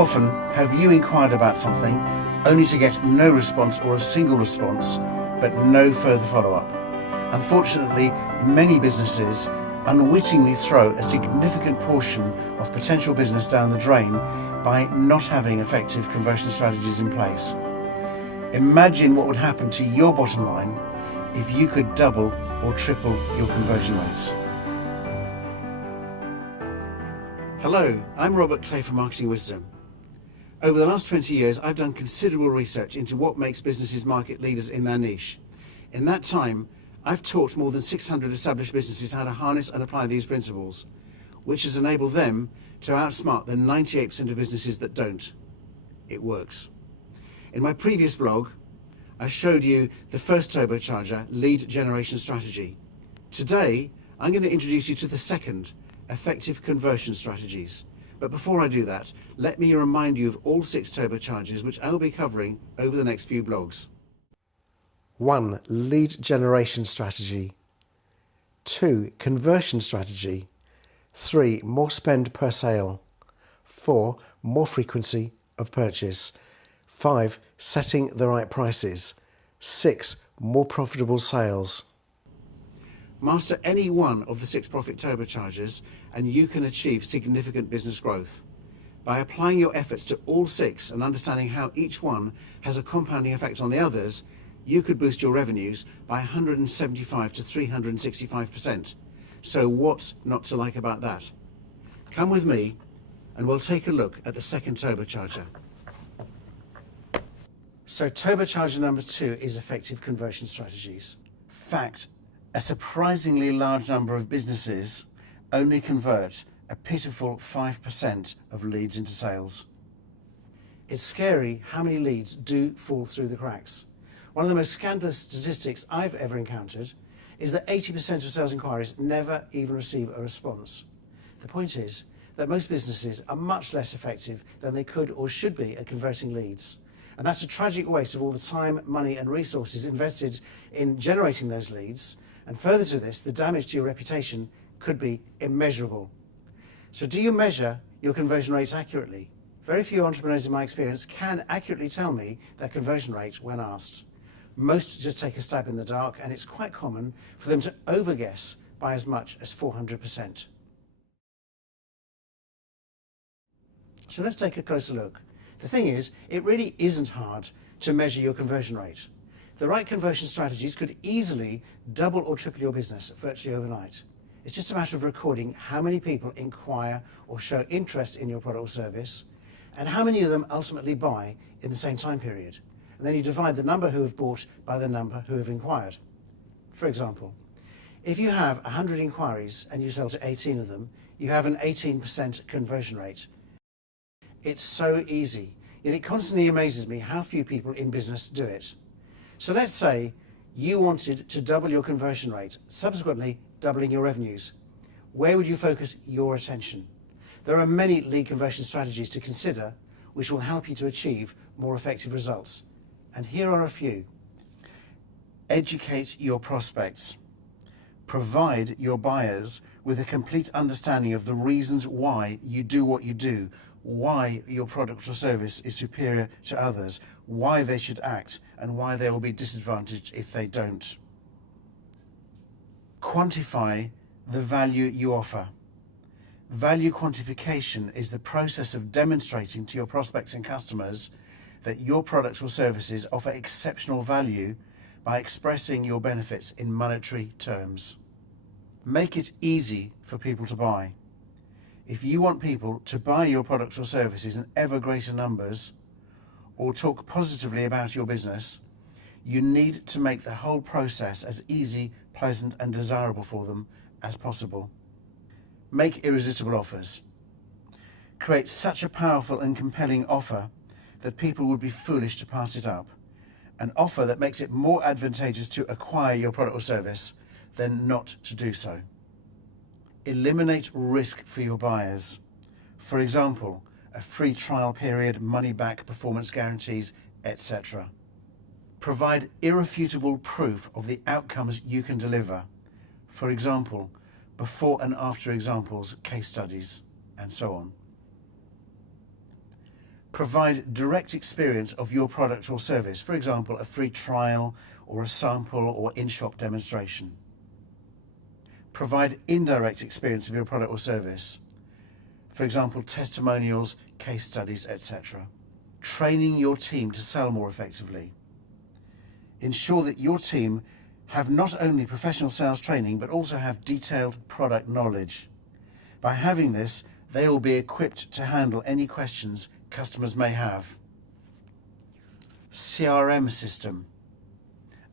often have you inquired about something only to get no response or a single response, but no further follow-up? Unfortunately, many businesses unwittingly throw a significant portion of potential business down the drain by not having effective conversion strategies in place. Imagine what would happen to your bottom line if you could double or triple your conversion rates. Hello, I'm Robert Clay from Marketing Wisdom. Over the last 20 years, I've done considerable research into what makes businesses market leaders in their niche. In that time, I've taught more than 600 established businesses how to harness and apply these principles, which has enabled them to outsmart the 98% of businesses that don't. It works. In my previous blog, I showed you the first turbocharger, lead generation strategy. Today, I'm going to introduce you to the second, effective conversion strategies. But before I do that, let me remind you of all 6 turbochargers which I will be covering over the next few blogs. 1. Lead generation strategy. 2. Conversion strategy. 3. More spend per sale. 4. More frequency of purchase. 5. Setting the right prices. 6. More profitable sales. Master any one of the 6 profit turbochargers and you can achieve significant business growth. By applying your efforts to all 6 and understanding how each one has a compounding effect on the others, you could boost your revenues by 175 to 365%. So what's not to like about that? Come with me and we'll take a look at the second turbocharger. So turbocharger number 2 is effective conversion strategies. Fact, a surprisingly large number of businesses only convert a pitiful 5% of leads into sales. It's scary how many leads do fall through the cracks. One of the most scandalous statistics I've ever encountered is that 80% of sales inquiries never even receive a response. The point is that most businesses are much less effective than they could or should be at converting leads. And that's a tragic waste of all the time, money and resources invested in generating those leads. And further to this, the damage to your reputation could be immeasurable. So do you measure your conversion rates accurately? Very few entrepreneurs in my experience can accurately tell me their conversion rate when asked. Most just take a stab in the dark, and it's quite common for them to overguess by as much as 400%. So let's take a closer look. The thing is, it really isn't hard to measure your conversion rate. The right conversion strategies could easily double or triple your business virtually overnight. It's just a matter of recording how many people inquire or show interest in your product or service, and how many of them ultimately buy in the same time period. And then you divide the number who have bought by the number who have inquired. For example, if you have 100 inquiries and you sell to 18 of them, you have an 18% conversion rate. It's so easy, yet it constantly amazes me how few people in business do it. So let's say you wanted to double your conversion rate, subsequently doubling your revenues. Where would you focus your attention? There are many lead conversion strategies to consider which will help you to achieve more effective results. And here are a few. Educate your prospects. Provide your buyers with a complete understanding of the reasons why you do what you do, why your product or service is superior to others, why they should act, and why they will be disadvantaged if they don't. Quantify the value you offer. Value quantification is the process of demonstrating to your prospects and customers that your products or services offer exceptional value by expressing your benefits in monetary terms. Make it easy for people to buy. If you want people to buy your products or services in ever greater numbers, or talk positively about your business, you need to make the whole process as easy, pleasant and desirable for them as possible. Make irresistible offers. Create such a powerful and compelling offer that people would be foolish to pass it up. An offer that makes it more advantageous to acquire your product or service than not to do so. Eliminate risk for your buyers. For example, a free trial period, money-back performance guarantees, etc. Provide irrefutable proof of the outcomes you can deliver. For example, before and after examples, case studies, and so on. Provide direct experience of your product or service, for example, a free trial or a sample or in-shop demonstration. Provide indirect experience of your product or service, for example, testimonials, case studies, etc. Training your team to sell more effectively. Ensure that your team have not only professional sales training but also have detailed product knowledge. By having this, they will be equipped to handle any questions customers may have. CRM system.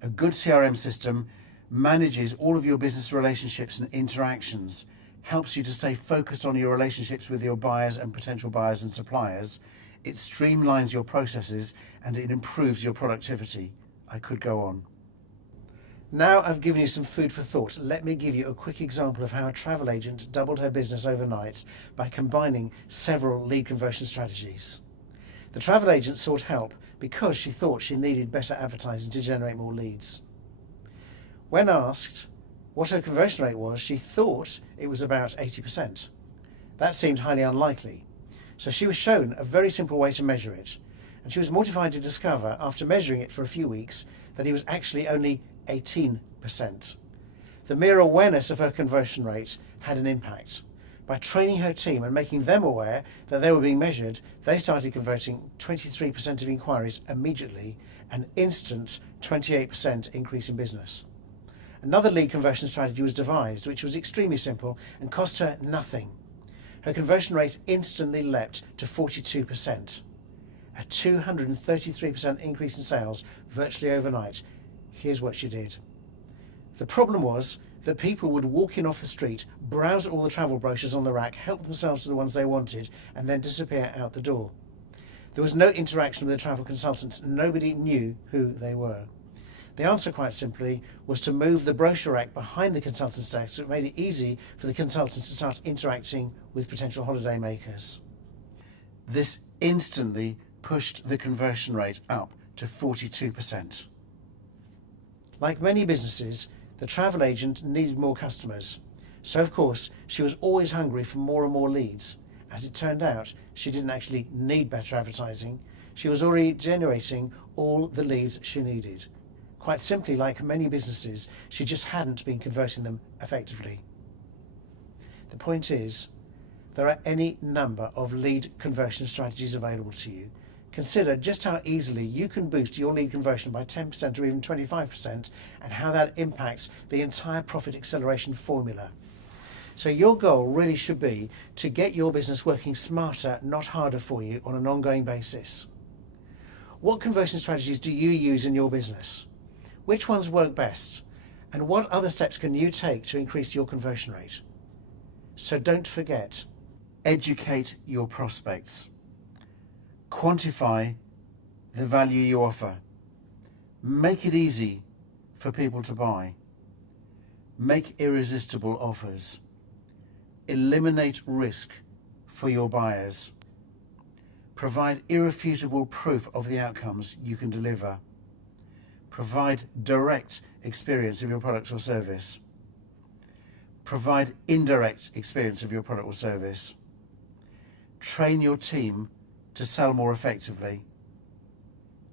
A good CRM system manages all of your business relationships and interactions, helps you to stay focused on your relationships with your buyers and potential buyers and suppliers. It streamlines your processes and it improves your productivity. I could go on. Now I've given you some food for thought. Let me give you a quick example of how a travel agent doubled her business overnight by combining several lead conversion strategies. The travel agent sought help because she thought she needed better advertising to generate more leads. When asked what her conversion rate was, she thought it was about 80%. That seemed highly unlikely. So she was shown a very simple way to measure it, and she was mortified to discover, after measuring it for a few weeks, that it was actually only 18%. The mere awareness of her conversion rate had an impact. By training her team and making them aware that they were being measured, they started converting 23% of inquiries immediately, an instant 28% increase in business. Another lead conversion strategy was devised, which was extremely simple and cost her nothing. Her conversion rate instantly leapt to 42%, a 233% increase in sales virtually overnight. Here's what she did. The problem was that people would walk in off the street, browse all the travel brochures on the rack, help themselves to the ones they wanted, and then disappear out the door. There was no interaction with the travel consultants. Nobody knew who they were. The answer, quite simply, was to move the brochure rack behind the consultant's desk, so it made it easy for the consultants to start interacting with potential holiday makers. This instantly pushed the conversion rate up to 42%. Like many businesses, the travel agent needed more customers. So of course, she was always hungry for more and more leads. As it turned out, she didn't actually need better advertising. She was already generating all the leads she needed. Quite simply, like many businesses, she just hadn't been converting them effectively. The point is, there are any number of lead conversion strategies available to you. Consider just how easily you can boost your lead conversion by 10% or even 25%, and how that impacts the entire profit acceleration formula. So your goal really should be to get your business working smarter, not harder for you on an ongoing basis. What conversion strategies do you use in your business? Which ones work best? And what other steps can you take to increase your conversion rate? So don't forget, educate your prospects. Quantify the value you offer. Make it easy for people to buy. Make irresistible offers. Eliminate risk for your buyers. Provide irrefutable proof of the outcomes you can deliver. Provide direct experience of your product or service. Provide indirect experience of your product or service. Train your team to sell more effectively,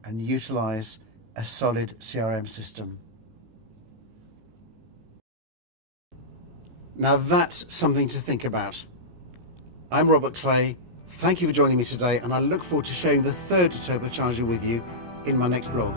and utilize a solid CRM system. Now that's something to think about. I'm Robert Clay. Thank you for joining me today, and I look forward to sharing the third turbocharger with you in my next blog.